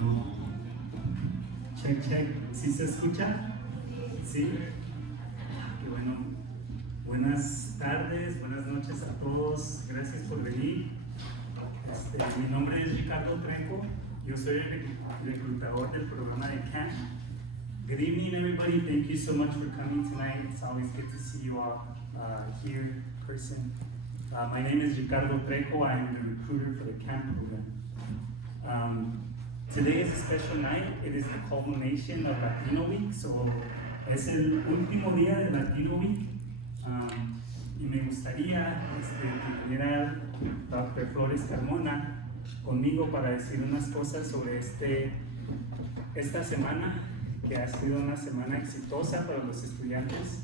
bueno, check, check. ¿Sí se escucha? ¿Sí? Qué bueno. Buenas tardes, buenas noches a todos. Gracias por venir. Mi nombre es Ricardo Treco. Yo soy el reclutador del programa de CAMP. Good evening, everybody. Thank you so much for coming tonight. It's always good to see you all here in person. My name is Ricardo Treco. I'm the recruiter for the CAMP program. Today is a special night. It is the culmination of Latino Week. So, es el último día de Latino Week. Y me gustaría que tuviera Dr. Flores Carmona conmigo para decir unas cosas sobre esta semana, que ha sido una semana exitosa para los estudiantes.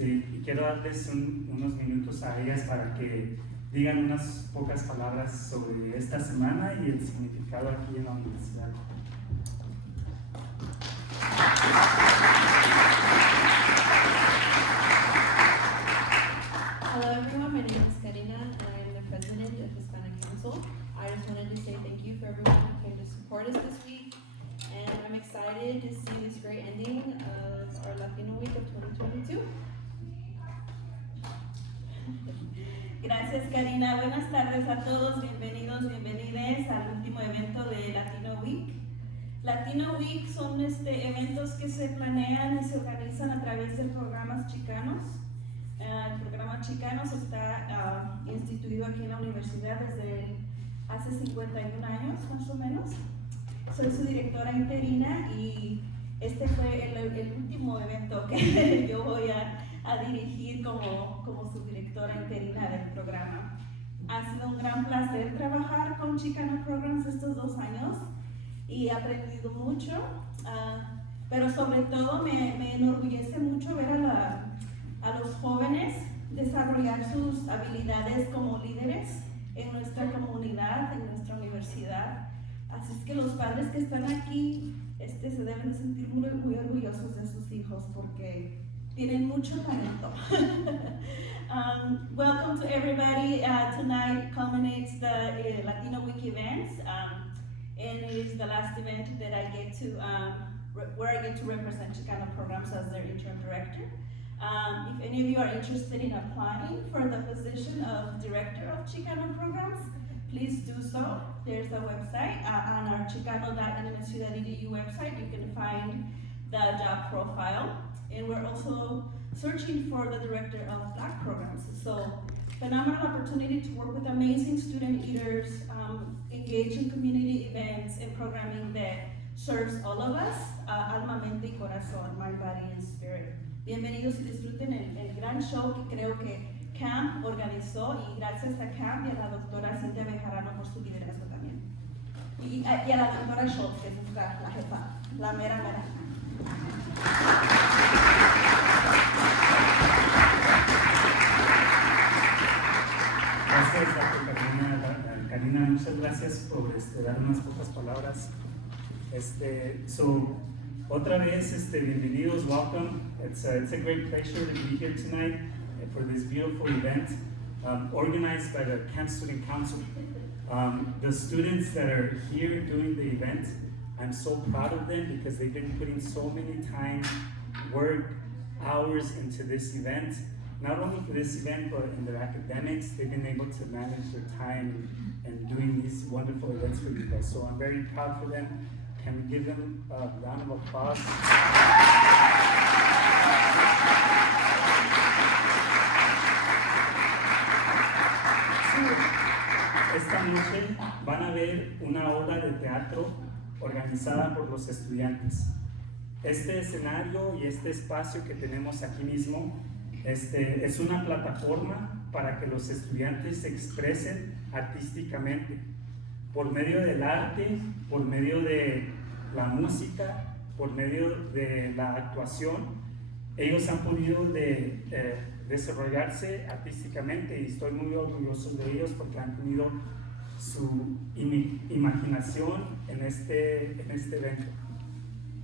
Y quiero darles unos minutos a ellas para que digan unas pocas palabras sobre esta semana y el significado aquí en la universidad. Hello everyone, my name is Karina and I'm the president of Hispanic Council. I just wanted to say thank you for everyone who came to support us this week, and I'm excited to see this great ending of our Latino Week of 2022. Gracias, Karina. Buenas tardes a todos. Bienvenidos, bienvenides al último evento de Latino Week. Latino Week son eventos que se planean y se organizan a través del programa Chicanos. El programa Chicanos está instituido aquí en la universidad desde hace 51 años, más o menos. Soy su directora interina y este fue el último evento que yo voy a dirigir como subdirectora interina del programa. Ha sido un gran placer trabajar con Chicano Programs estos 2 años y he aprendido mucho, pero sobre todo me enorgullece mucho ver a los jóvenes desarrollar sus habilidades como líderes en nuestra comunidad, en nuestra universidad. Así es que los padres que están aquí se deben sentir muy, muy orgullosos de sus hijos porque tienen mucho talento. Welcome to everybody. Tonight culminates the Latino Week events, and it is the last event that I get to, where I get to represent Chicano Programs as their interim director. If any of you are interested in applying for the position of Director of Chicano Programs, please do so. There's a website on our chicano.nmsu.edu website. You can find the job profile. And we're also searching for the Director of Black Programs. So, phenomenal opportunity to work with amazing student leaders, engage in community events and programming that serves all of us, alma, mente y corazón, mind, body, and spirit. Bienvenidos y disfruten el gran show que creo que CAMP organizó, y gracias a CAMP y a la doctora Cintia Bejarano por su liderazgo también. Y a la doctora Schultz, que es la jefa, la mera. Gracias, Dr. Karina, muchas gracias por dar unas pocas palabras. Otra vez, bienvenidos, welcome. It's a great pleasure to be here tonight for this beautiful event organized by the Camp Student Council. The students that are here doing the event, I'm so proud of them because they've been putting so many time, work, hours into this event. Not only for this event, but in their academics, they've been able to manage their time and doing these wonderful events for you guys. So I'm very proud for them. Can we give them a round of applause? Esta noche van a ver una obra de teatro organizada por los estudiantes. Este escenario y este espacio que tenemos aquí mismo es una plataforma para que los estudiantes se expresen artísticamente por medio del arte, por medio de la música, por medio de la actuación. Ellos han podido desarrollarse artísticamente y estoy muy orgulloso de ellos porque han tenido su imaginación en este evento.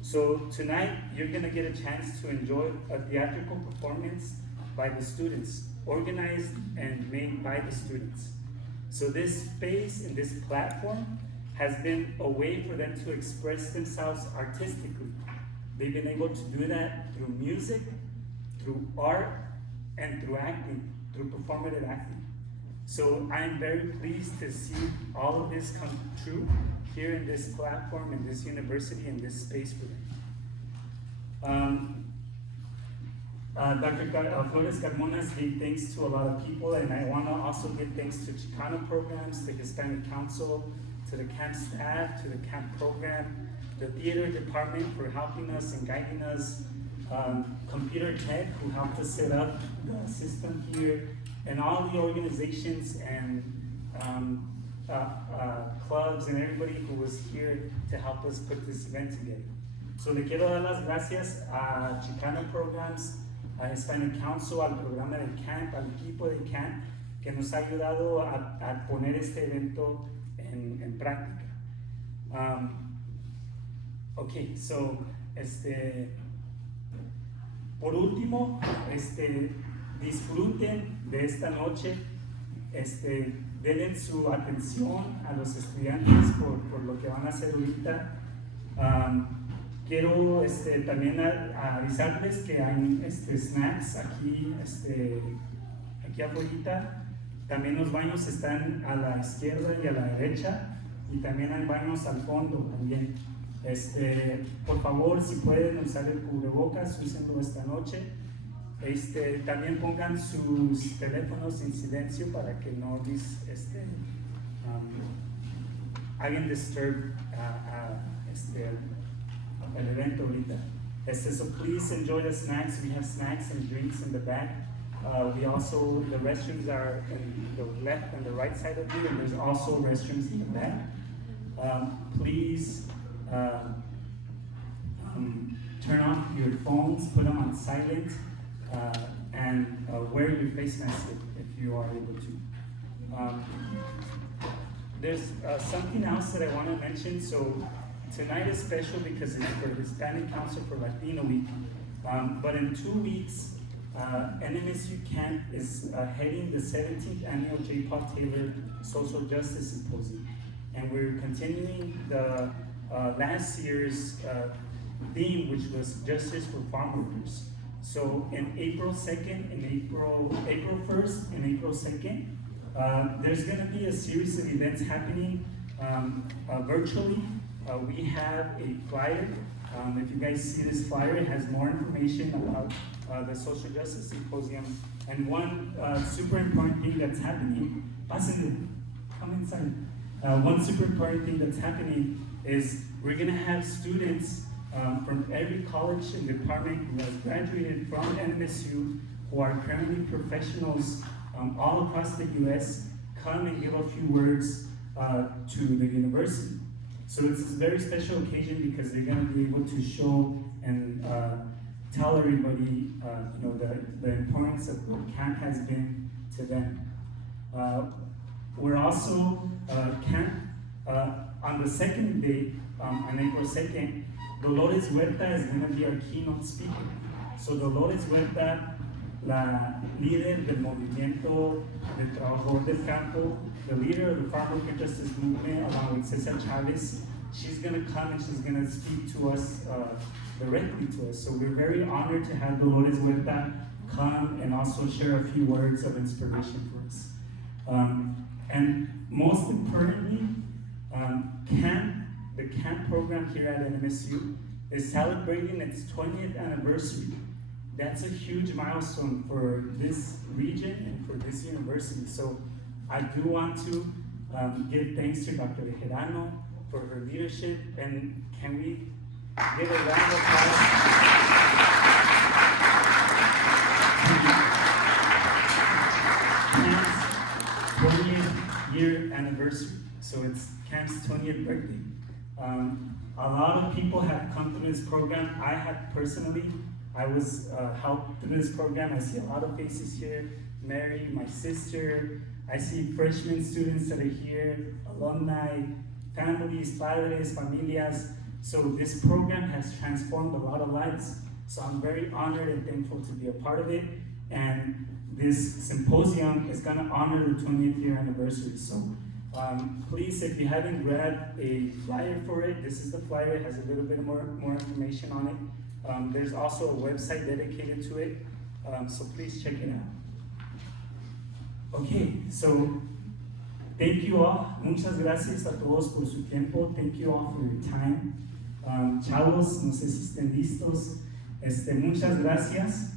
So tonight you're going to get a chance to enjoy a theatrical performance by the students, organized and made by the students. So this space and this platform has been a way for them to express themselves artistically. They've been able to do that through music, through art, and through acting, through performative acting. So I'm very pleased to see all of this come true here in this platform, in this university, in this space for them. Dr. Flores Carmonas gave thanks to a lot of people, and I want to also give thanks to Chicano programs, the Hispanic Council, to the camp staff, to the camp program, the theater department for helping us and guiding us, computer tech who helped us set up the system here, and all the organizations and clubs and everybody who was here to help us put this event together. So le quiero dar las gracias a Chicano Programs, a Hispanic Council, al programa del camp, al equipo del camp, que nos ha ayudado a poner este evento en práctica. Ok, so, por último, disfruten de esta noche, denle su atención a los estudiantes por lo que van a hacer ahorita. Quiero también avisarles que hay snacks aquí, aquí afuera. También los baños están a la izquierda y a la derecha, y también hay baños al fondo también. Por favor, si pueden usar el cubrebocas, úsenlo esta noche. También pongan sus teléfonos en silencio para que no hagan disturb el evento ahorita. So please enjoy the snacks. We have snacks and drinks in the back. We also, the restrooms are in the left and the right side of you, and there's also restrooms in the back. Please turn off your phones, put them on silent, and wear your face mask if you are able to. There's something else that I want to mention. So tonight is special because it's for Hispanic Council for Latino Week. But in 2 weeks, NMSU Camp is heading the 17th annual J. Paul Taylor Social Justice Symposium. And we're continuing the last year's theme, which was Justice for Farmworkers. So in April 2nd, and April 1st, and April 2nd, there's going to be a series of events happening virtually. We have a flyer. If you guys see this flyer, it has more information about the Social Justice Symposium. And one super important thing that's happening, come inside. One super important thing that's happening is we're going to have students from every college and department who has graduated from NMSU, who are currently professionals all across the US, come and give a few words to the university. So it's a very special occasion because they're going to be able to show and tell everybody the importance of what camp has been to them. We're also on the second day, on April 2nd, Dolores Huerta is going to be our keynote speaker. So Dolores Huerta, la líder del movimiento del trabajador del campo, the leader of the farmworker justice movement, along with Cesar Chavez, she's going to come and she's going to speak to us directly to us. So we're very honored to have Dolores Huerta come and also share a few words of inspiration for us. And most importantly, the camp program here at NMSU is celebrating its 20th anniversary. That's a huge milestone for this region and for this university. So I do want to give thanks to Dr. Bejerano for her leadership, and can we give a round of applause to Camp's 20th year anniversary. So it's Camp's 20th birthday. A lot of people have come through this program. I have personally, I was helped through this program. I see a lot of faces here. Mary, my sister. I see freshman students that are here, alumni, families, padres, familias. So this program has transformed a lot of lives. So I'm very honored and thankful to be a part of it. And this symposium is going to honor the 20th year anniversary. So Please, if you haven't grabbed a flyer for it, this is the flyer. It has a little bit more information on it. There's also a website dedicated to it, so please check it out. Okay, so thank you all. Muchas gracias a todos por su tiempo. Thank you all for your time. Chavos, no sé si estén listos. Muchas gracias.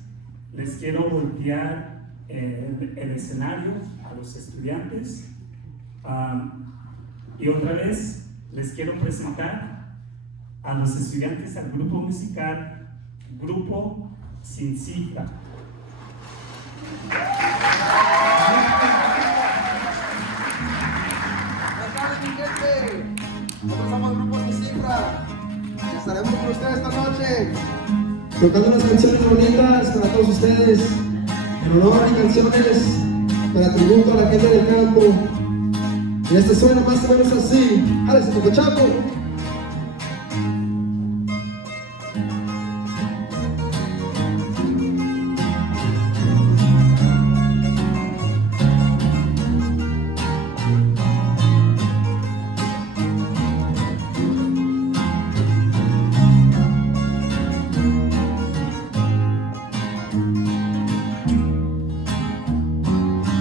Les quiero voltear el escenario a los estudiantes. Y otra vez les quiero presentar a los estudiantes al grupo musical Grupo Sin Cifra. Buenas tardes, mi gente. Nosotros somos Grupo Sin Cifra. Estaremos con ustedes esta noche tocando unas canciones bonitas para todos ustedes, en honor y canciones para tributo a la gente del campo. Y este suena más o menos así. ¡Jálese, Coco Chaco!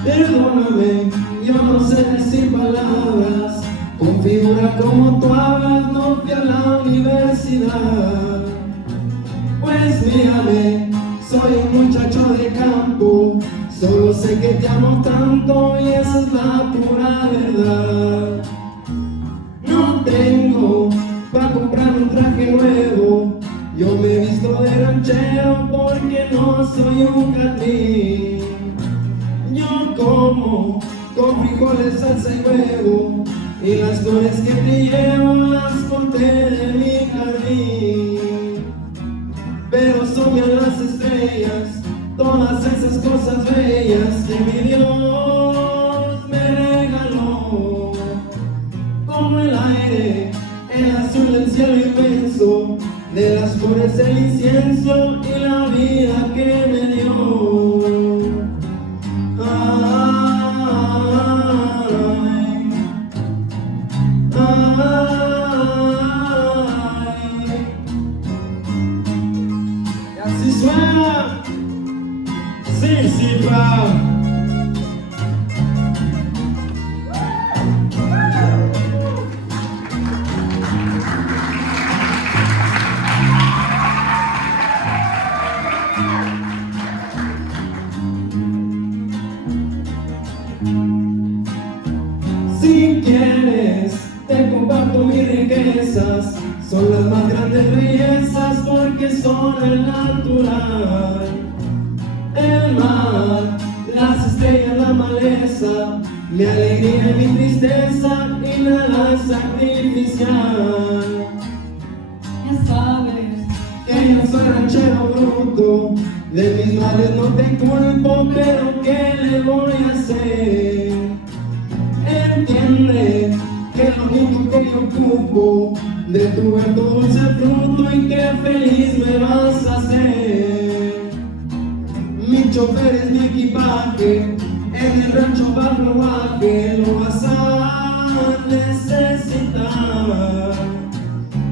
Perdóname, yo no sé decir palabras, con figura como tú hablas no fui a la universidad. Pues mírame, soy un muchacho de campo, solo sé que te amo tanto y esa es la pura verdad. No tengo para comprar un traje nuevo, yo me visto de ranchero porque no soy un catrín. Yo como con frijoles, salsa y huevo, y las flores que te llevo las corté de mi jardín. Pero soñan las estrellas, todas esas cosas bellas que mi Dios me regaló. Como el aire, el azul del cielo inmenso, de las flores el incienso y la vida que me dio. Y así suena Sin Cifra. Si quieres, te comparto mis riquezas, son las más grandes bellezas porque son el natural. El mar, las estrellas, la maleza, mi alegría y mi tristeza y nada es artificial. Ya sabes que yo soy ranchero bruto, de mis males no te culpo, pero ¿qué le voy a hacer? Entiende que lo único que yo ocupo de tu huerto dulce fruto y que feliz me vas a hacer. Mi chofer es mi equipaje, en el rancho bajo guaje lo vas a necesitar.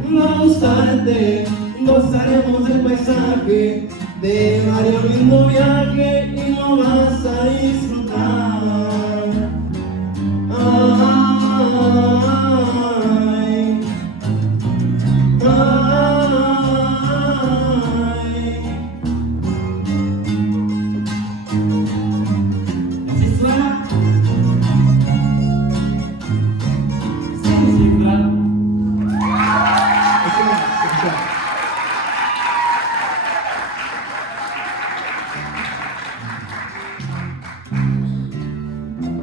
No obstante, gozaremos del paisaje, te llevaré al mismo viaje y lo vas a disfrutar. Así suena Sin Cifra.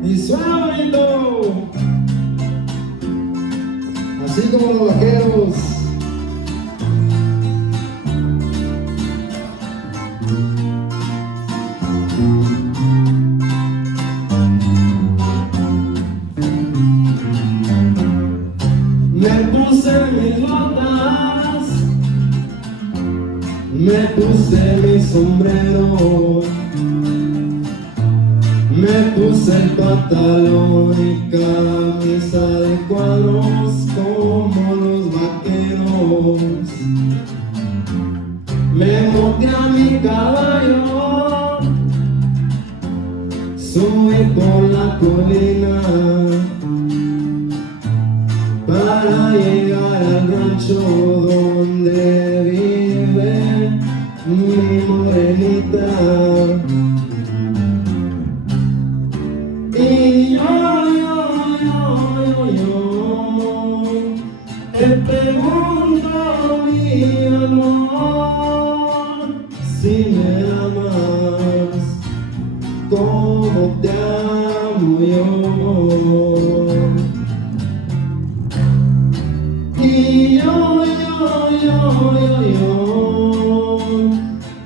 Y suena bonito, así como los vaqueros. Me puse mis botas, me puse mi sombrero, me Me puse el pantalón y camisa de cuadros como los vaqueros. Me monté a mi caballo, subí por la colina para llegar al rancho donde vive mi morenita. Y yo te pregunto, mi amor, si me amas como te amo yo. Y yo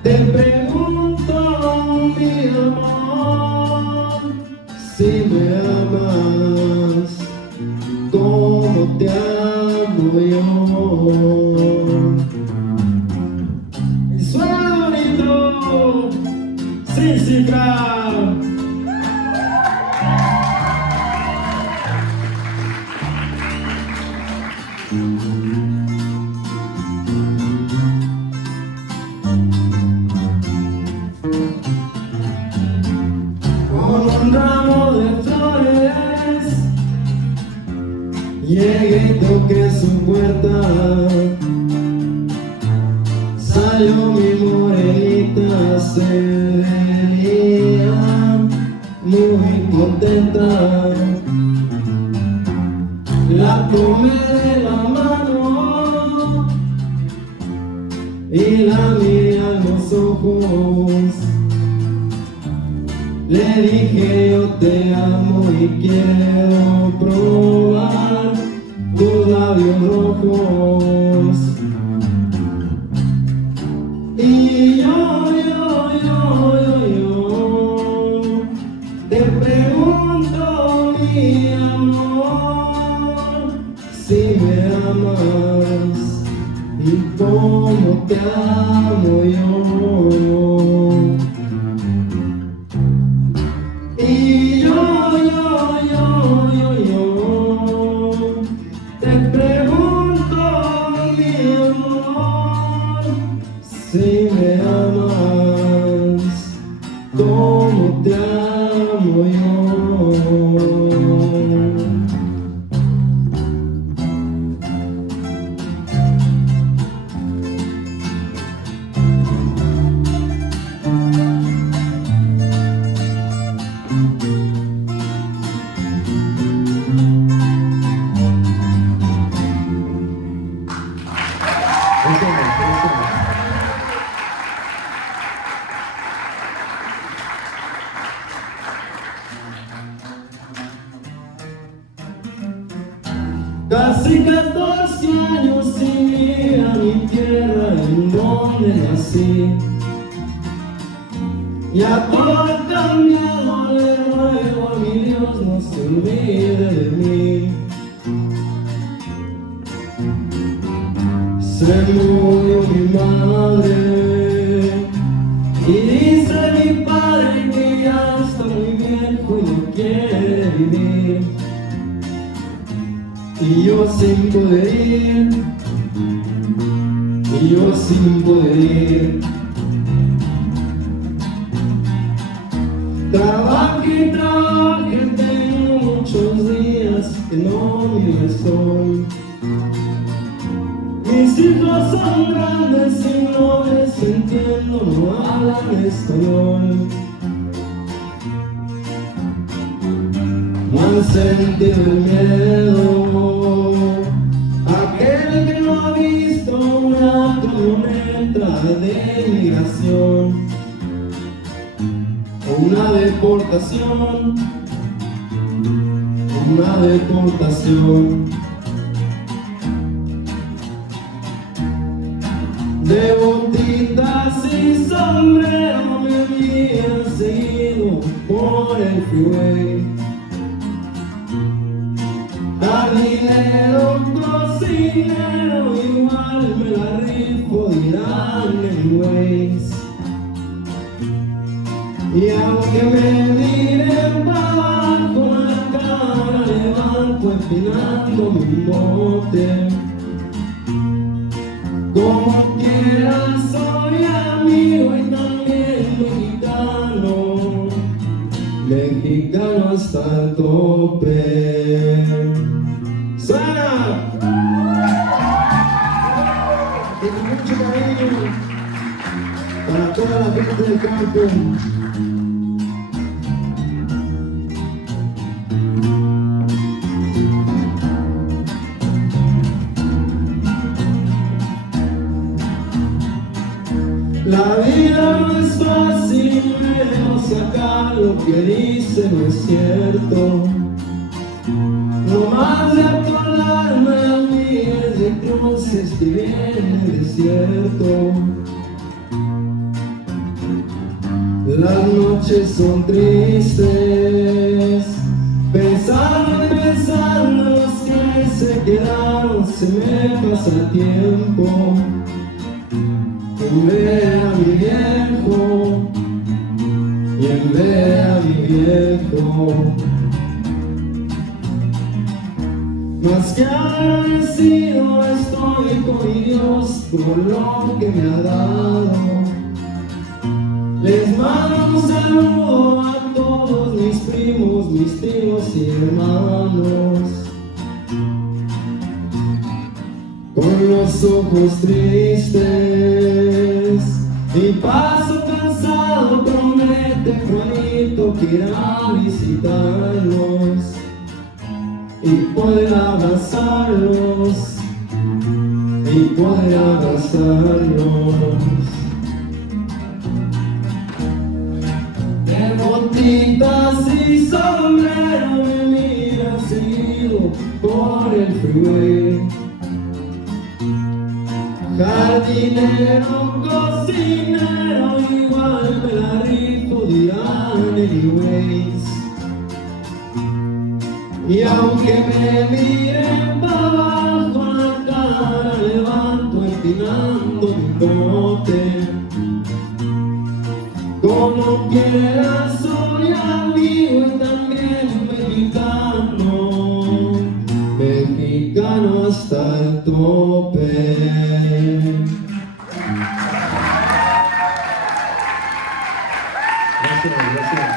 te pregunto, mi amor, si me amas como te amo yo. Y suena bonito, sin cifrar. Con un ramo de flores llegué y toqué su puerta. Salió mi morenita, se veía muy contenta. La tomé de la mano y la miré a los ojos. Le dije yo te amo y quiero probar tus labios rojos. Y yo te pregunto, mi amor, si me amas y cómo te amo yo. Y yo te pregunto, mi amor, si me amas, ¿cómo te amo yo? Casi 14 años sin ir a mi tierra en donde nací. Ya todo ha cambiado, le ruego a mi Dios no se olvide de mí. Se murió mi madre y dice mi padre que ya está muy viejo y no quiere vivir. Y yo sin poder ir, y yo sin poder ir. Trabajé y trabajé, tengo muchos días que no me estoy. Mis hijos son grandes y no les entiendo, no hablan español. No han sentido el miedo, aquel que no ha visto una camioneta de inmigración o una deportación, una deportación. De botitas y sombrero me habían seguido por el freeway. Jardinero, cocinero, igual me la rifo, dirán anyways. Y aunque me miren levanto empinando mi mote. Como quiera soy amigo y también mexicano, mexicano hasta el tope. ¡Suena! Y con mucho cariño para toda la gente del campo. La vida no es fácil, pero si acá lo que dice no es cierto. No más de acordarme a miles de cruces que vienen del desierto. Las noches son tristes, pensando y pensando en los que se quedaron, se me pasa el tiempo. En ver a mi viejo, y en ver a mi viejo, más que agradecido estoy con mi Dios por lo que me ha dado. Les mando un saludo a todos mis primos, mis tíos y hermanos. Con los ojos tristes y paso cansado, promete Juanito que irá a visitarlos y poder abrazarlos, y poder abrazarlos. De botitas y sombrero me mira seguido por el freeway. Jardinero, cocinero, igual me la rifo, dirán anyways. Y aunque me miren para abajo, la cara levanto empinando mi bote. Como quiera soy amigo y también mexicano, mexicano hasta el tope. Gracias.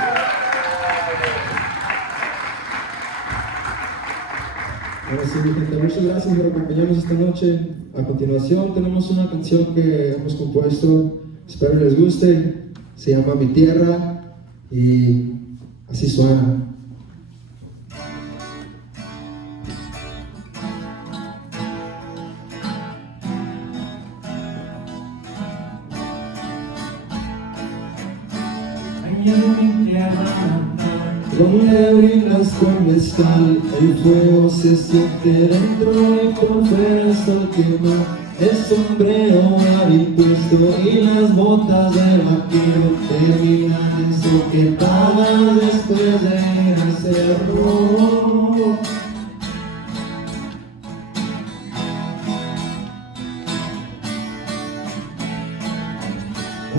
Ahora sí, mi gente, muchas gracias por acompañarnos esta noche. A continuación tenemos una canción que hemos compuesto, espero les guste. Se llama Mi Tierra y así suena. Donde brindas con mezcal, el fuego se siente dentro y por fuera está el quemar. El sombrero bien puesto y las botas de vaquero terminan eso que pagas después de ir al cerro.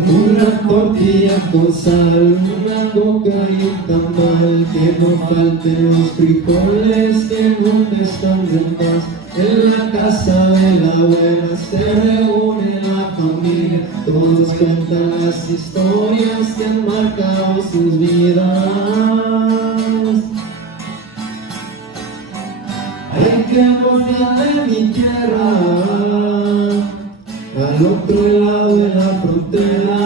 Una tortilla con sal, una coca y un tamal, que no falten los frijoles que nunca están de más. En la casa de la abuela se reúne la familia, todos cuentan las historias que han marcado sus vidas. Hay que acordar de mi tierra, al otro lado de la frontera.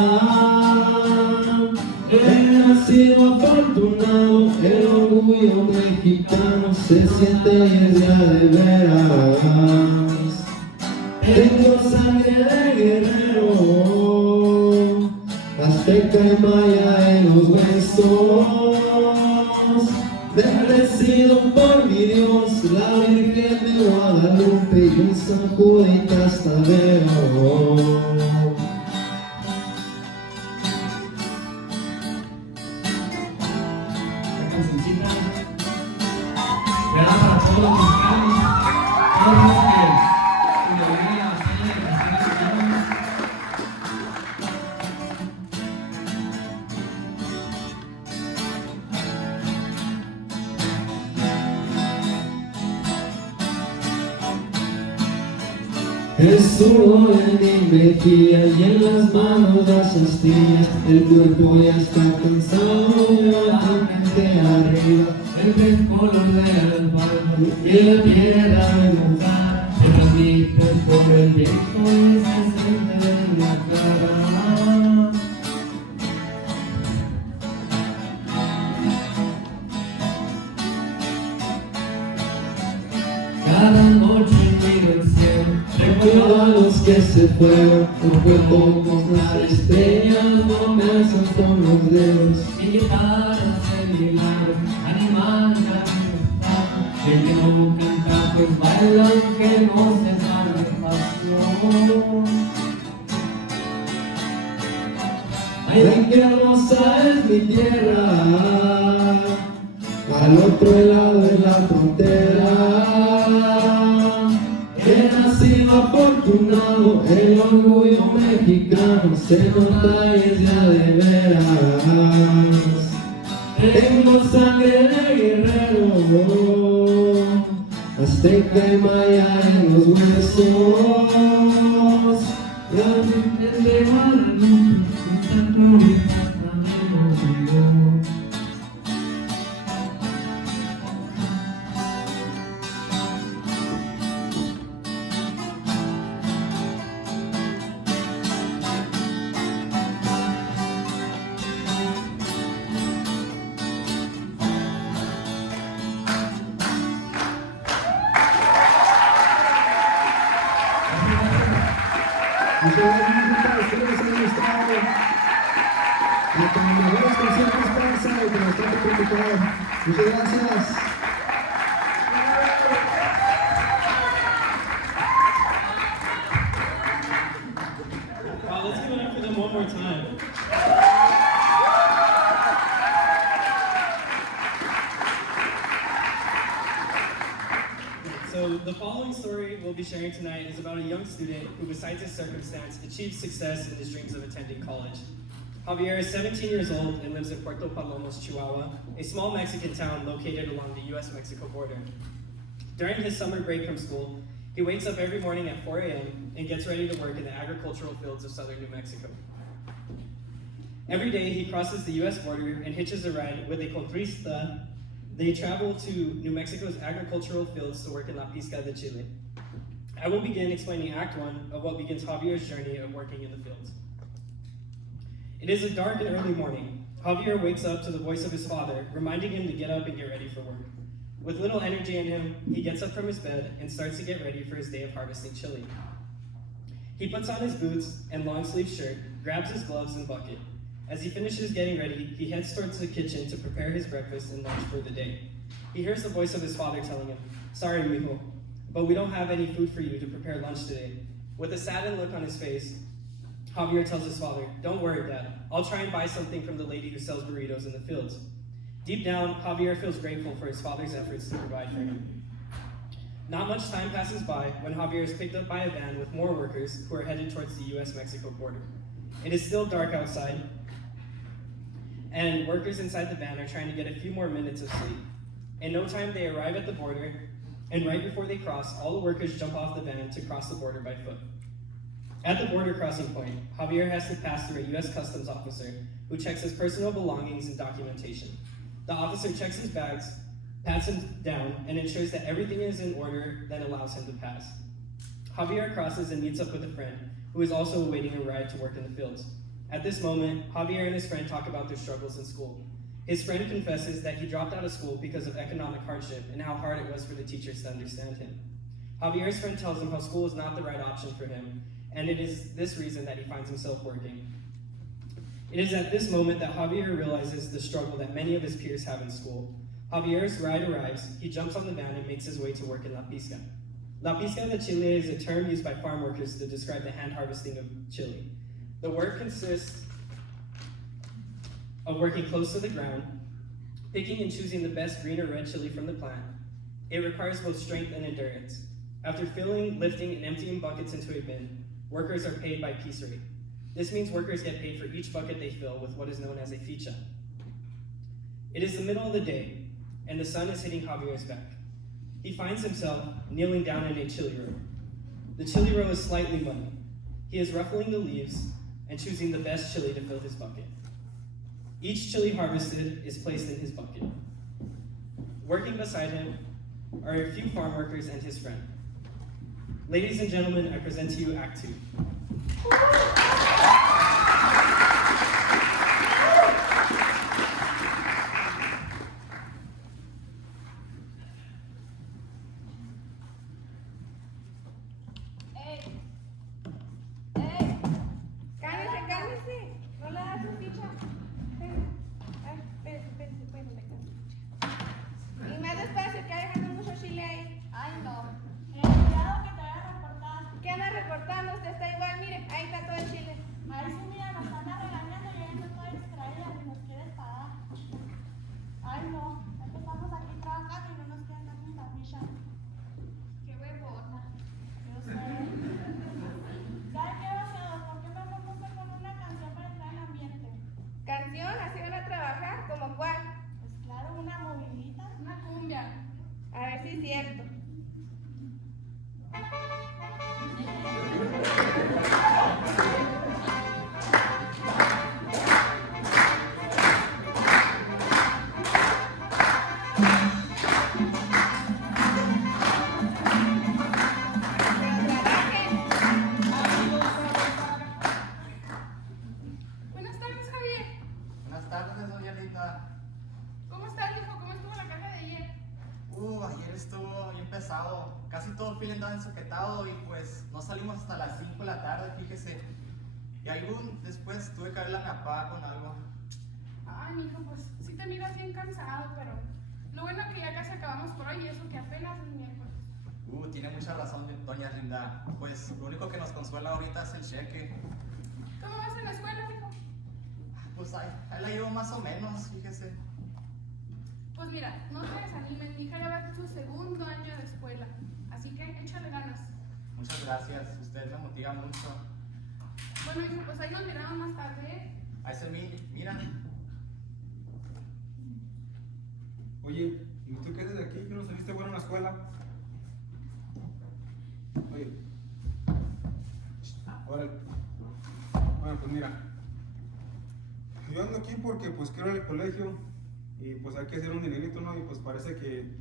He nacido afortunado, el orgullo mexicano se siente y es ya de veras. Tengo sangre de guerrero, azteca y maya en los huesos. Bendecido por mi Dios, la Virgen de Guadalupe y un San Juditas Tadeo. Para todos los mexicanos, todos los que deberían hacer El sudor en mi mejilla y en las manos las astillas. El cuerpo ya está cansado, pero la mente arriba. El color de la alfombra y la piedra de mojada. El ambiente por el viento y se siente en la cara. Cada noche miro el cielo, recuerdo a los que se fueron, porque como las estrellas no me alzan con los dedos. Mi guitarra hace milagros, animal de la libertad. El que no canta pues baila, aunque no se sabe pasión. Ay, qué hermosa es mi tierra, al otro lado de la frontera. He nacido afortunado, el orgullo mexicano se nota y es ya de veras. Tengo sangre de guerrero, azteca y maya en los huesos. La Virgen de Guadalupe, Santa Glorita, también nos dio. Muchas gracias, ustedes han estado con las mejores canciones para y con nuestro computador. Muchas gracias. Wow, let's give it up for them one more time. So the following story we'll be sharing tonight is about a young student who, besides his circumstance, achieved success in his dreams of attending college. Javier is 17 years old and lives in Puerto Palomos, Chihuahua, a small Mexican town located along the US-Mexico border. During his summer break from school, he wakes up every morning at 4 a.m. and gets ready to work in the agricultural fields of southern New Mexico. Every day he crosses the US border and hitches a ride with a culturista. They travel to New Mexico's agricultural fields to work in La Pizca de Chile. I will begin explaining Act 1 of what begins Javier's journey of working in the fields. It is a dark and early morning. Javier wakes up to the voice of his father, reminding him to get up and get ready for work. With little energy in him, he gets up from his bed and starts to get ready for his day of harvesting chili. He puts on his boots and long-sleeve shirt, grabs his gloves and bucket. As he finishes getting ready, he heads towards the kitchen to prepare his breakfast and lunch for the day. He hears the voice of his father telling him, "Sorry, mijo, but we don't have any food for you to prepare lunch today." With a saddened look on his face, Javier tells his father, "Don't worry, Dad. I'll try and buy something from the lady who sells burritos in the fields." Deep down, Javier feels grateful for his father's efforts to provide for him. Not much time passes by when Javier is picked up by a van with more workers who are headed towards the US-Mexico border. It is still dark outside, and workers inside the van are trying to get a few more minutes of sleep. In no time, they arrive at the border, and right before they cross, all the workers jump off the van to cross the border by foot. At the border crossing point, Javier has to pass through a US Customs officer who checks his personal belongings and documentation. The officer checks his bags, pats him down, and ensures that everything is in order, then allows him to pass. Javier crosses and meets up with a friend who is also awaiting a ride to work in the fields. At this moment, Javier and his friend talk about their struggles in school. His friend confesses that he dropped out of school because of economic hardship and how hard it was for the teachers to understand him. Javier's friend tells him how school is not the right option for him, and it is this reason that he finds himself working. It is at this moment that Javier realizes the struggle that many of his peers have in school. Javier's ride arrives, he jumps on the van and makes his way to work in La Pizca. La Pizca de Chile is a term used by farm workers to describe the hand harvesting of chili. The work consists of working close to the ground, picking and choosing the best green or red chili from the plant. It requires both strength and endurance. After filling, lifting, and emptying buckets into a bin, workers are paid by piece rate. This means workers get paid for each bucket they fill with what is known as a ficha. It is the middle of the day, and the sun is hitting Javier's back. He finds himself kneeling down in a chili room. The chili row is slightly muddy. He is ruffling the leaves and choosing the best chili to fill his bucket. Each chili harvested is placed in his bucket. Working beside him are a few farm workers and his friend. Ladies and gentlemen, I present to you Act 2. A ver si es cierto. Buenas tardes, Javier. Buenas tardes, doña Linda. ¿Cómo estás, hijo? ¿Cómo estuvo la carga de ayer? Ayer estuvo bien pesado. Casi todo el filo andaba ensoquetado y pues no salimos hasta las 5 de la tarde, fíjese. Y algún después tuve que hablarle a mi papá con algo. Ay, mijo, pues sí te miras bien cansado, pero lo bueno es que ya casi acabamos por hoy y eso que apenas es miércoles. Tiene mucha razón, doña Linda. Pues lo único que nos consuela ahorita es el cheque. ¿Cómo vas en la escuela, mijo? Pues ahí la llevo más o menos, fíjese. Pues mira, no te desanimes, mi hija ya va en su segundo año de escuela, así que échale ganas. Muchas gracias, usted me motiva mucho. Bueno, hijo, pues ahí nos miramos más tarde, ¿eh? Ahí se mira. Oye, ¿y tú qué eres de aquí? ¿Que no saliste bueno en la escuela? Oye. Órale. Bueno, pues mira. Yo ando aquí porque pues quiero ir al colegio y pues hay que hacer un dinerito, ¿no? Y pues parece que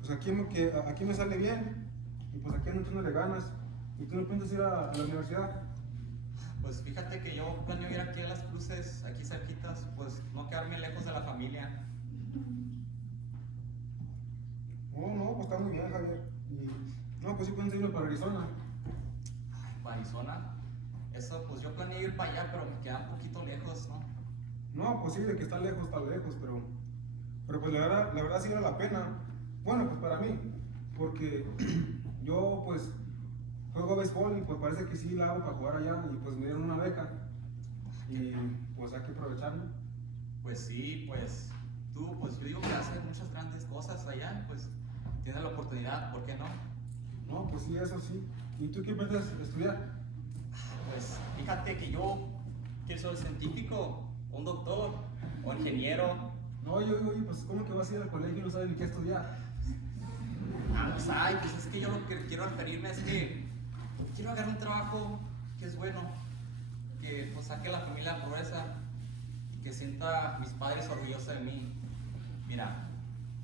pues aquí me sale bien y pues aquí ando echándole ganas. ¿Y tú no piensas ir a la universidad? Pues fíjate que yo planeo ir aquí a Las Cruces, aquí cerquitas, pues no quedarme lejos de la familia. No, pues está muy bien, Javier. Y no, pues sí pueden irme para Arizona. Ay, ¿para Arizona? Eso, pues yo planeé ir para allá, pero me queda un poquito lejos, ¿no? No, pues sí, de que está lejos, pero pues la verdad sí vale la pena. Bueno, pues para mí, porque yo pues juego béisbol y pues parece que sí la hago para jugar allá y pues me dieron una beca y pues hay que aprovecharlo. Pues sí, pues tú, pues yo digo que haces muchas grandes cosas allá, pues tienes la oportunidad, ¿por qué no? No, pues sí, eso sí. ¿Y tú qué piensas estudiar? Pues fíjate que yo quiero ser científico, un doctor o ingeniero. No, yo pues ¿cómo que vas a ir al colegio y no sabes ni qué estudiar? Pues pues es que yo lo que quiero referirme es que quiero agarrar un trabajo que es bueno, que pues saque a la familia a la pobreza y que sienta a mis padres orgullosos de mí. Mira,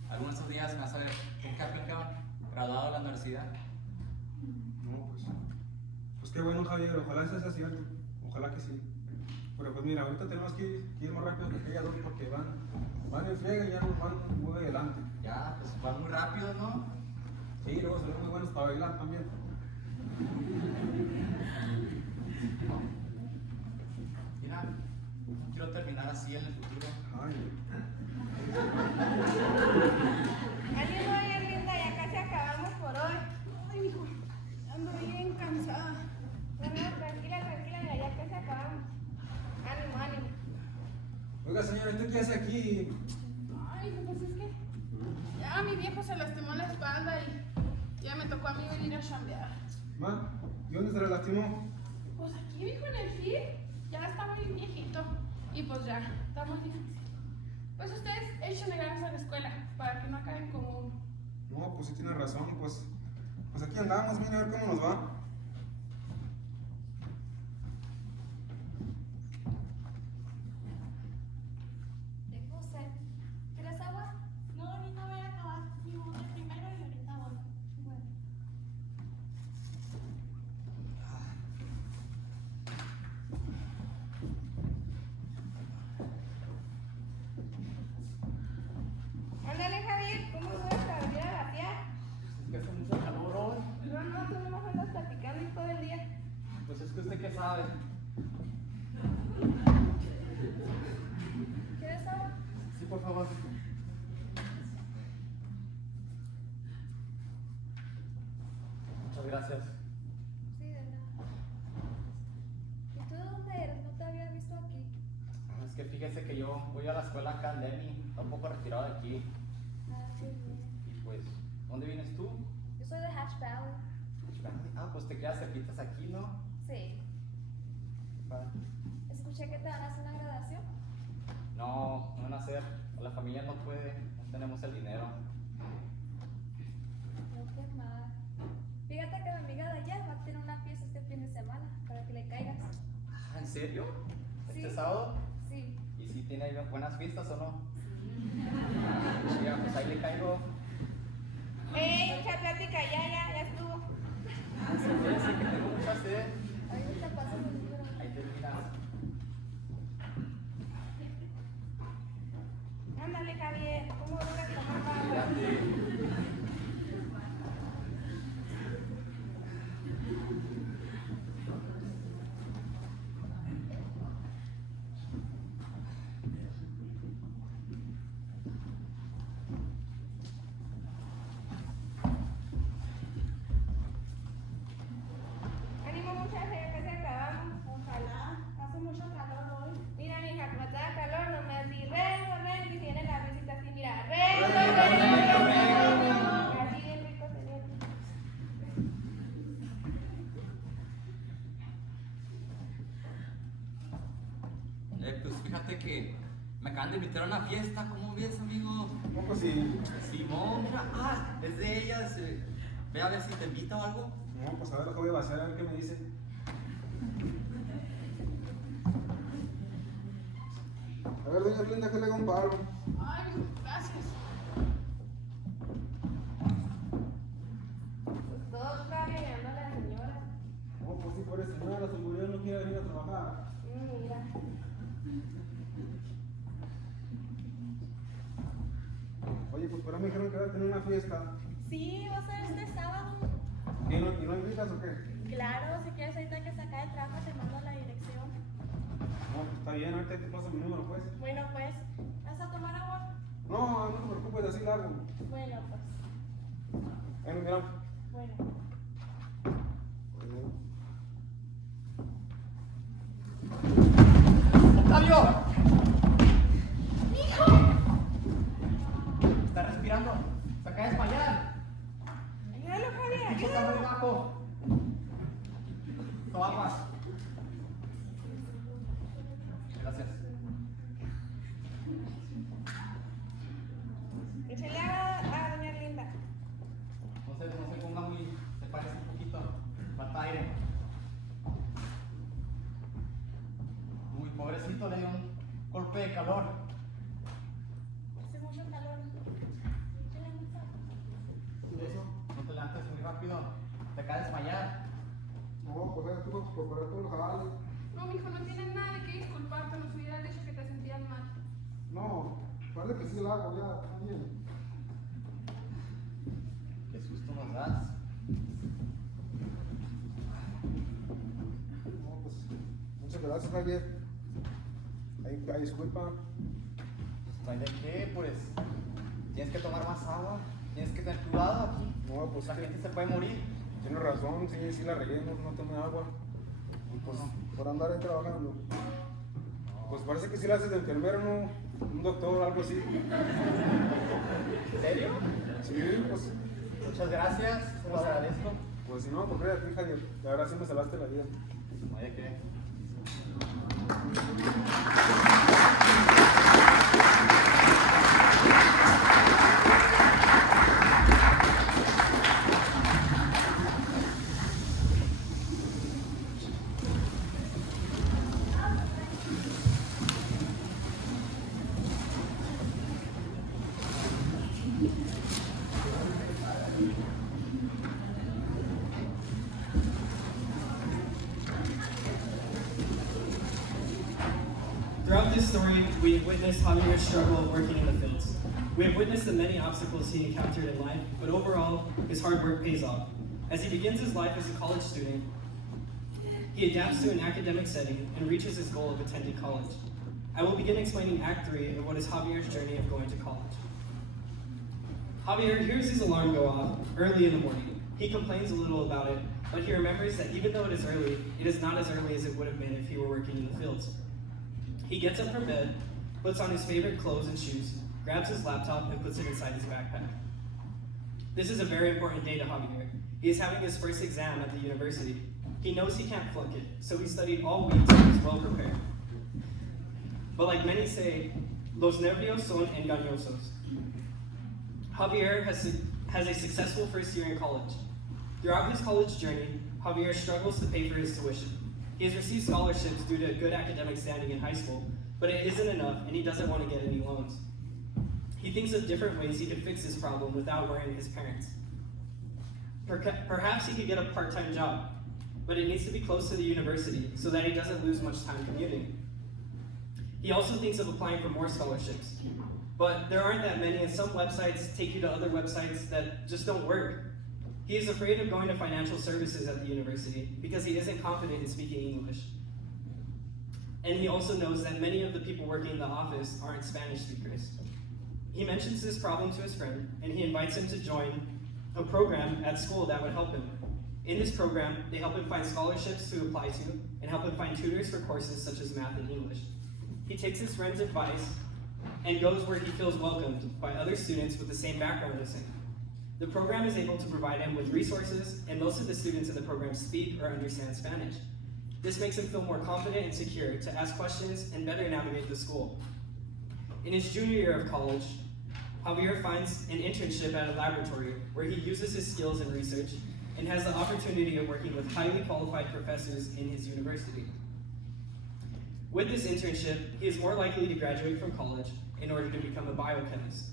algunos de estos días me vas a ver con qué aplicado, graduado de la universidad. No, pues qué bueno, Javier, ojalá eso sea cierto, ojalá que sí. Pero pues mira, ahorita tenemos que ir más rápido que aquellas dos porque van en friega y ya nos van muy adelante. Ya, pues van muy rápido, ¿no? Sí, luego son muy buenos para bailar también. Mira, quiero terminar así en el futuro. Ay. Ánimo, doña Linda, ya casi acabamos por hoy. Ay, mijo, ando bien cansada. No, tranquila, mira, ya casi acabamos. Ánimo. Oiga, señora, ¿usted qué hace aquí? Ay, pues es que ya mi viejo se lastimó la espalda y ya me tocó a mí venir a chambear. Ma, ¿y dónde se le lastimó? Pues aquí, mijo, en el FIR, ya está muy viejito y pues ya, está muy difícil. Pues ustedes échenle ganas a la escuela para que no acaben como uno. No, pues sí tiene razón, pues aquí andamos, mira a ver cómo nos va. que sabe. ¿Quieres agua? Sí, por favor. Muchas gracias. Sí, de nada. ¿Y tú de dónde eres? No te había visto aquí. Es que fíjese que yo voy a la escuela acá en Demi, está un poco retirado de aquí. Ah, qué bien. Y pues, ¿dónde vienes tú? Yo soy de Hatch Valley. Ah, pues te quedas cerquitas aquí, ¿no? Sí. Vale. Escuché que te van a hacer una graduación. No, no van a hacer. La familia no puede, no tenemos el dinero. No, qué mal. Fíjate que mi amiga de allá va a tener una fiesta este fin de semana para que le caigas. Ah, ¿en serio? Sí. ¿Este sábado? Sí. ¿Y si tiene ahí buenas fiestas o no? Sí, pues ahí le caigo. Mucha plática, ya estuvo. Sí, que tengo mucha sed. Ahorita paso el libro. Ahí terminas. Ándale, Javier, ¿cómo duras tomar agua? Cuídate. Ánimo, muchacha, ya casi acabamos. Ojalá. Hace mucho calor hoy. Mira, mija, como está calor, nomás di remo, y tiene la visita así, mira, remo. Así bien rico se viene. Pues fíjate que me acaban de invitar a una fiesta. ¿Cómo ves, amigo? Poco sí. Simón, mira, es de ellas. Ve a ver si te invita o algo. No, pues a ver lo que voy a hacer, a ver qué me dice. A ver, doña Linda, que le haga un paro. Ay, gracias. Pues todo está llegando a la señora. No, pues sí, por eso, señora, la seguridad no quiere venir a trabajar. Mira. Oye, pues para mí dijeron que va a tener una fiesta. Sí, va a ser este sábado. ¿Y no invitas o qué? Claro, si quieres ahorita que se acabe el trabajo te mando la dirección. No, pues está bien, ahorita te paso mi número, pues. Bueno, pues, ¿vas a tomar agua? No, no te preocupes, así lo hago. Bueno, pues, Bueno, mira. bueno. ¡Octavio! ¡Hijo! Está respirando. Se acaba de desmayar. Ayúdalo, Javier, Hijo, está muy bajo. Toma aguas. Gracias. Échale a doña Linda. No se ponga muy. Se parece un poquito. Falta aire. Uy, pobrecito, le dio un golpe de calor. Hace mucho calor. Échale mucha. No te levantes muy rápido. Te acaba de desmayar. No, pues ahora tú vas por parar todos los jales. No, mijo, no tienes nada de qué disculparte. Nos hubieras dicho que te sentías mal. No, parece que sí lo hago ya, está bien. Qué susto nos das. No, pues, muchas gracias, Javier. Ahí disculpa. ¿No hay de qué? Pues tienes que tomar más agua. Tienes que tener cuidado aquí. No, pues La que gente se puede morir. tienes razón, sí la regué, no tomé agua. Y pues, por andar ahí trabajando. Pues parece que sí la haces de enfermero, ¿no? Un doctor o algo así. ¿En serio? Sí, pues, Muchas gracias, te lo agradezco. pues si no, pues créate, a ti, Javier. La verdad sí me salvaste la vida. No hay de qué. Throughout this story, we have witnessed Javier's struggle working in the fields. We have witnessed the many obstacles he encountered in life, but overall, his hard work pays off. As he begins his life as a college student, He adapts to an academic setting and reaches his goal of attending college. I will begin explaining Act 3 of what is Javier's journey of going to college. Javier hears his alarm go off early in the morning. He complains a little about it, but he remembers that even though it is early, it is not as early as it would have been if he were working in the fields. He gets up from bed, puts on his favorite clothes and shoes, grabs his laptop, and puts it inside his backpack. This is a very important day to Javier. He is having his first exam at the university. He knows he can't flunk it, so he studied all week to be well prepared. But like many say, los nervios son engañosos. Javier has a successful first year in college. Throughout his college journey, Javier struggles to pay for his tuition. He has received scholarships due to good academic standing in high school, but it isn't enough and he doesn't want to get any loans. He thinks of different ways he could fix this problem without worrying his parents. Perhaps he could get a part-time job, but it needs to be close to the university so that he doesn't lose much time commuting. He also thinks of applying for more scholarships, but there aren't that many and some websites take you to other websites that just don't work. He is afraid of going to financial services at the university because he isn't confident in speaking English. And he also knows that many of the people working in the office aren't Spanish speakers. He mentions this problem to his friend, and he invites him to join a program at school that would help him. In this program, they help him find scholarships to apply to, and help him find tutors for courses such as math and English. He takes his friend's advice and goes where he feels welcomed by other students with the same background as him. The program is able to provide him with resources, and most of the students in the program speak or understand Spanish. This makes him feel more confident and secure to ask questions and better navigate the school. In his junior year of college, Javier finds an internship at a laboratory where he uses his skills in research and has the opportunity of working with highly qualified professors in his university. With this internship, he is more likely to graduate from college in order to become a biochemist.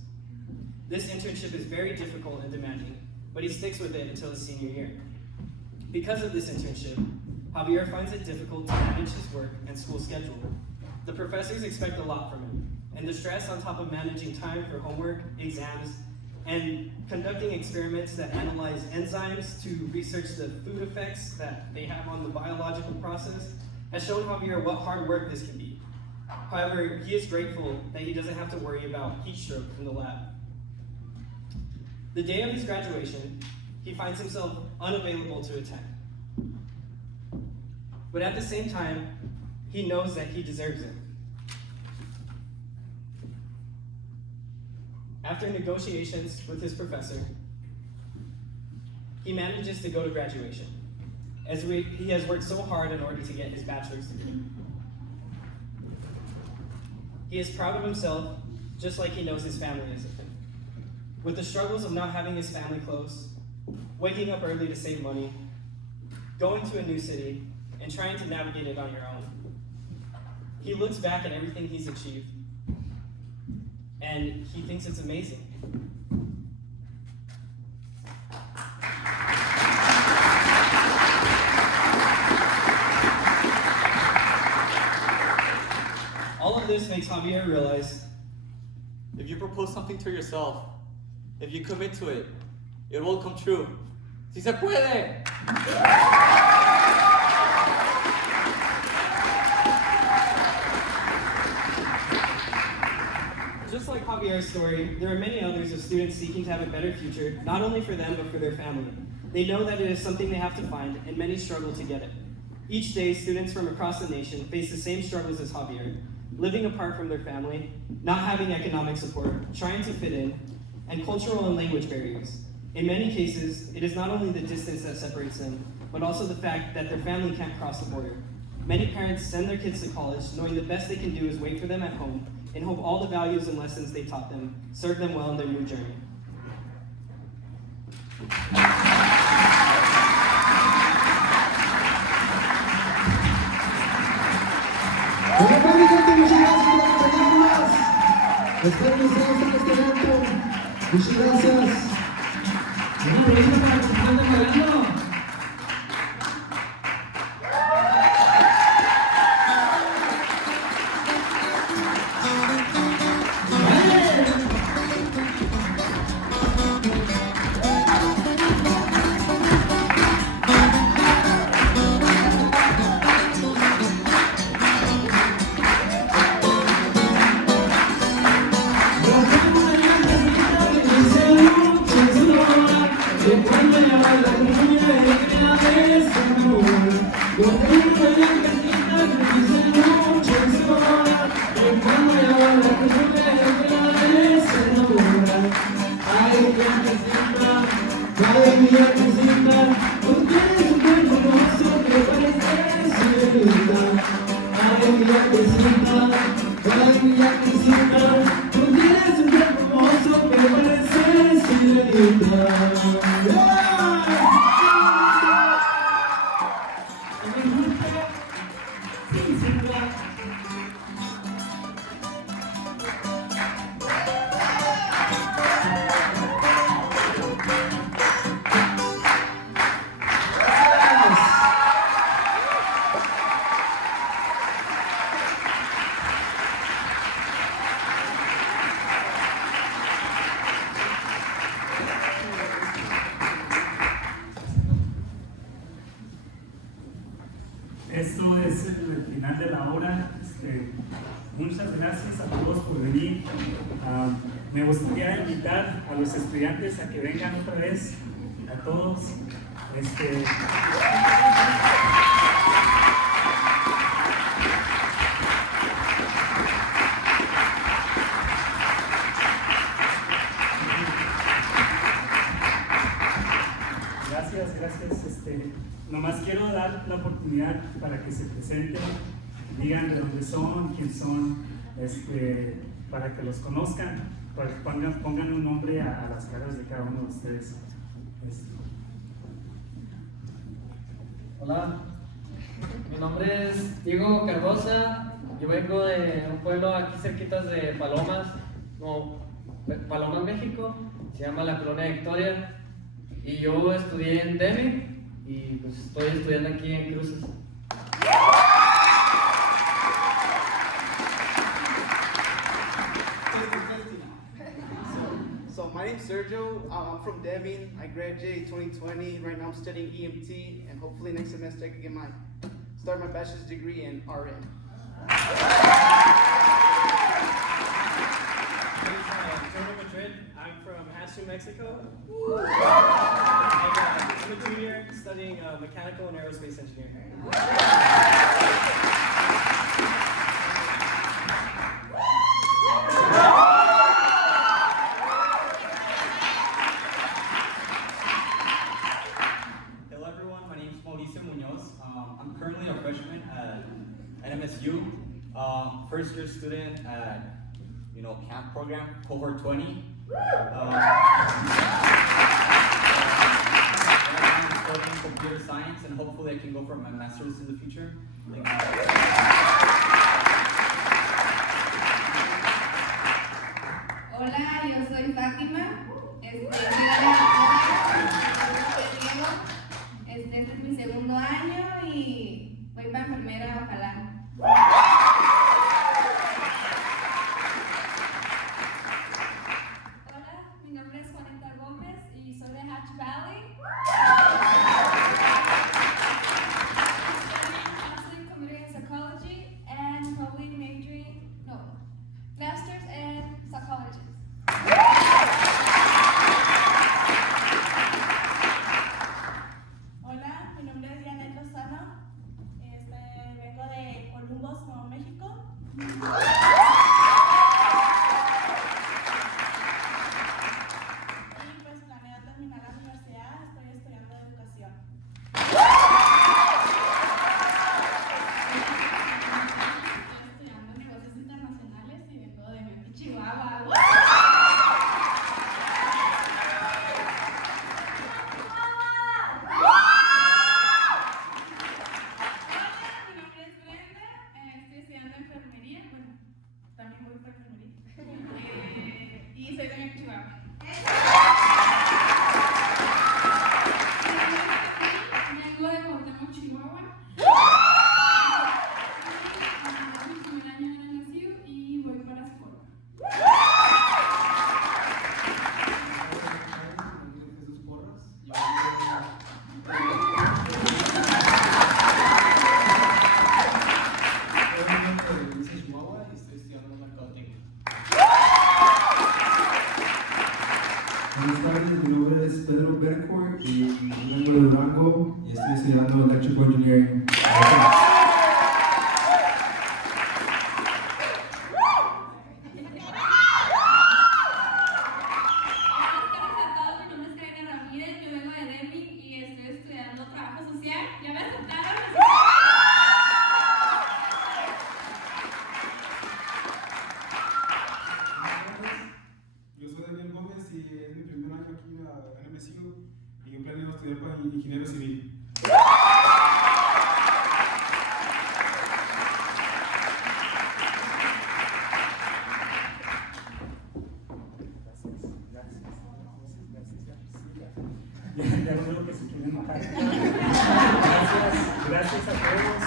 This internship is very difficult and demanding, but he sticks with it until his senior year. Because of this internship, Javier finds it difficult to manage his work and school schedule. The professors expect a lot from him, and the stress on top of managing time for homework, exams, and conducting experiments that analyze enzymes to research the food effects that they have on the biological process has shown Javier what hard work this can be. However, he is grateful that he doesn't have to worry about heat stroke in the lab. The day of his graduation, he finds himself unavailable to attend. But at the same time, he knows that he deserves it. After negotiations with his professor, he manages to go to graduation, as he has worked so hard in order to get his bachelor's degree. He is proud of himself, just like he knows his family is of him. With the struggles of not having his family close, waking up early to save money, going to a new city, and trying to navigate it on your own, he looks back at everything he's achieved, and he thinks it's amazing. All of this makes Javier realize, If you propose something to yourself, if you commit to it, it will come true. ¡Sí se puede! just like Javier's story, there are many others of students seeking to have a better future, not only for them, but for their family. They know that it is something they have to find, and many struggle to get it. Each day, students from across the nation face the same struggles as Javier, living apart from their family, not having economic support, trying to fit in, and cultural and language barriers. In many cases, it is not only the distance that separates them, but also the fact that their family can't cross the border. Many parents send their kids to college knowing the best they can do is wait for them at home and hope all the values and lessons they taught them serve them well in their new journey. Bueno, pues, mi gente, muchas gracias por acompañarnos. Espero que ustedes en este evento. Muchas gracias. Un aplauso para los que están declarando. esto es el final de la hora. Muchas gracias a todos por venir. Me gustaría invitar a los estudiantes a que vengan otra vez, a todos. Gracias. Nomás quiero dar la oportunidad para que se presenten, digan de dónde son, quién son, para que los conozcan, para que pongan un nombre a las caras de cada uno de ustedes. Hola, mi nombre es Diego Cardosa, yo vengo de un pueblo aquí cerquitas de Palomas, México, se llama la Colonia Victoria, y yo estudié en Demi y pues estoy estudiando aquí en Cruces. So my name's Sergio. I'm from Devon. I graduated 2020. Right now I'm studying EMT, and hopefully next semester I can start my bachelor's degree in RN. I'm from Hatsu, Mexico. I'm a junior studying mechanical and aerospace engineering. Hello everyone, my name is Mauricio Munoz. I'm currently a freshman at MSU, first year student at camp program, cohort 20. I'm studying computer science and hopefully I can go for my master's in the future. Hola, yo soy Fátima. Este es mi segundo año y voy para enfermera, ojalá. Hola, mi nombre es Juanita Gómez y soy de Hatch Valley. I'm studying computing and psychology and probably master's in psychology. Hola, mi nombre es Janet Lozano. Vengo de Columbus, Nuevo México. Y pues planeo terminar la universidad. Estoy estudiando educación. Estoy estudiando negocios internacionales y vengo de Chihuahua. Y soy de Chihuahua. Vengo de Cuauhtémoc, Chihuahua. Es mi primer año en MSU y voy para psicóloga. Buenas tardes, mi nombre es Pedro Bercourt y vengo de Durango y estoy estudiando Electrical Engineering. Yo soy Daniel Gómez y es mi primer año aquí en MSU y yo planeo estudiar para ingeniero civil. Ya veo que se quieren enojar. Gracias a todos.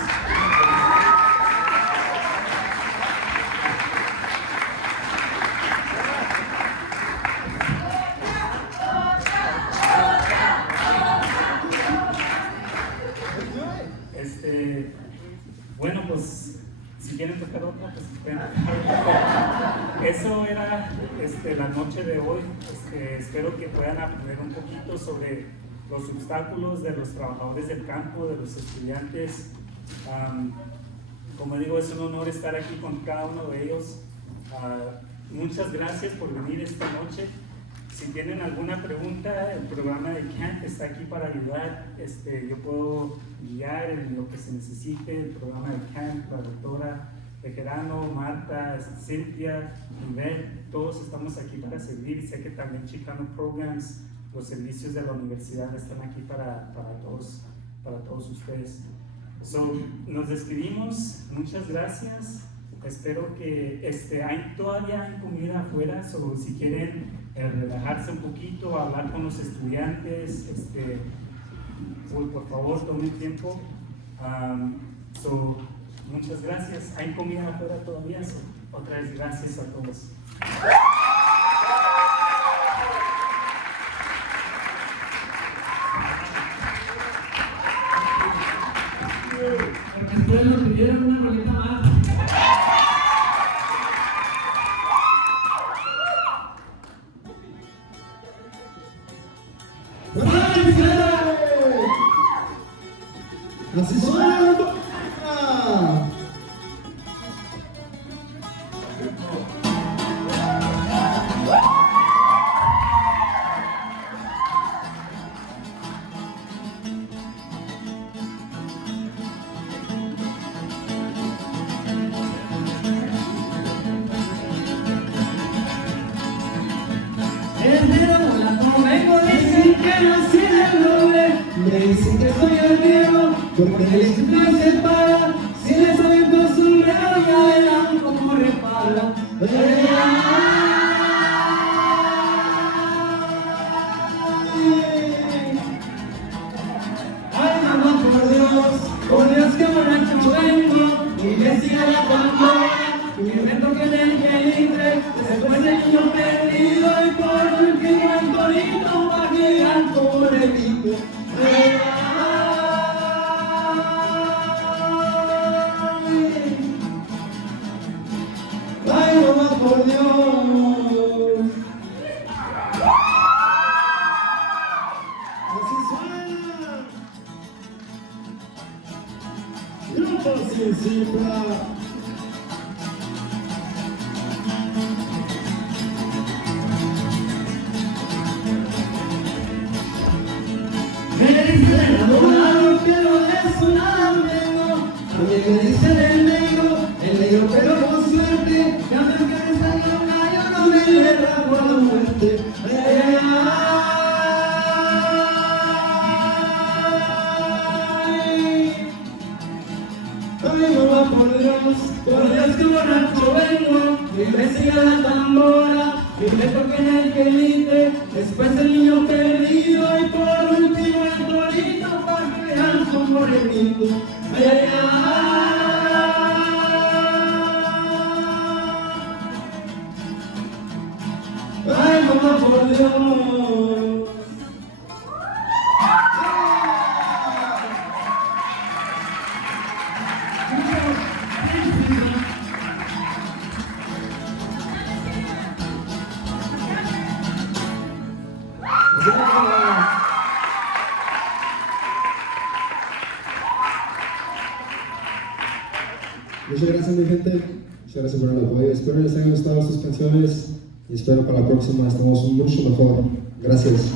Bueno, pues si quieren tocar otra, pues pueden tocar. Eso era la noche de hoy. Espero que puedan aprender un poquito sobre los obstáculos de los trabajadores del campo, de los estudiantes. Como digo, es un honor estar aquí con cada uno de ellos. Muchas gracias por venir esta noche. Si tienen alguna pregunta, el programa de CAMP está aquí para ayudar. Yo puedo guiar en lo que se necesite. El programa de CAMP, la doctora Tejerano, Marta, Cintia, Ivette, todos estamos aquí para servir. Sé que también Chicano Programs, los servicios de la universidad están aquí para todos ustedes. Nos despedimos. Muchas gracias. Espero que todavía hay comida afuera, si quieren relajarse un poquito, hablar con los estudiantes, por favor tomen tiempo. Muchas gracias. Hay comida afuera todavía. Otra vez gracias a todos. Porque ustedes nos pidieron una rolita más. Así suena. Me dicen que soy el viejo, porque el discípulo se para. Si le soy con sombrero, ya verán cómo repara. Ay, mamá, por Dios que borracho vengo. Y me sigue la tambora, y me toque en el pelítre. Después el niño perdido, y por último el torito, pa' que vean cómo repito. Ay, mamá, por Dios. Así suena. Grupo sin cifra. Me dicen el abogado, pero de eso nada menos. También me dicen el negro, pero con suerte. Ya me cansa y yo no me le rajo a la muerte. Ay, mamá, por Dios que borracho vengo. Y me sigue la tambora, y me toque en el quelite. Después el niño perdido, y por último el torito, para que vean cómo repito. Ay, ay, ay. Ay, mamá, por Dios. Muchas gracias, mi gente. Muchas gracias por el apoyo. Espero les hayan gustado sus canciones y espero para la próxima estemos mucho mejor. Gracias.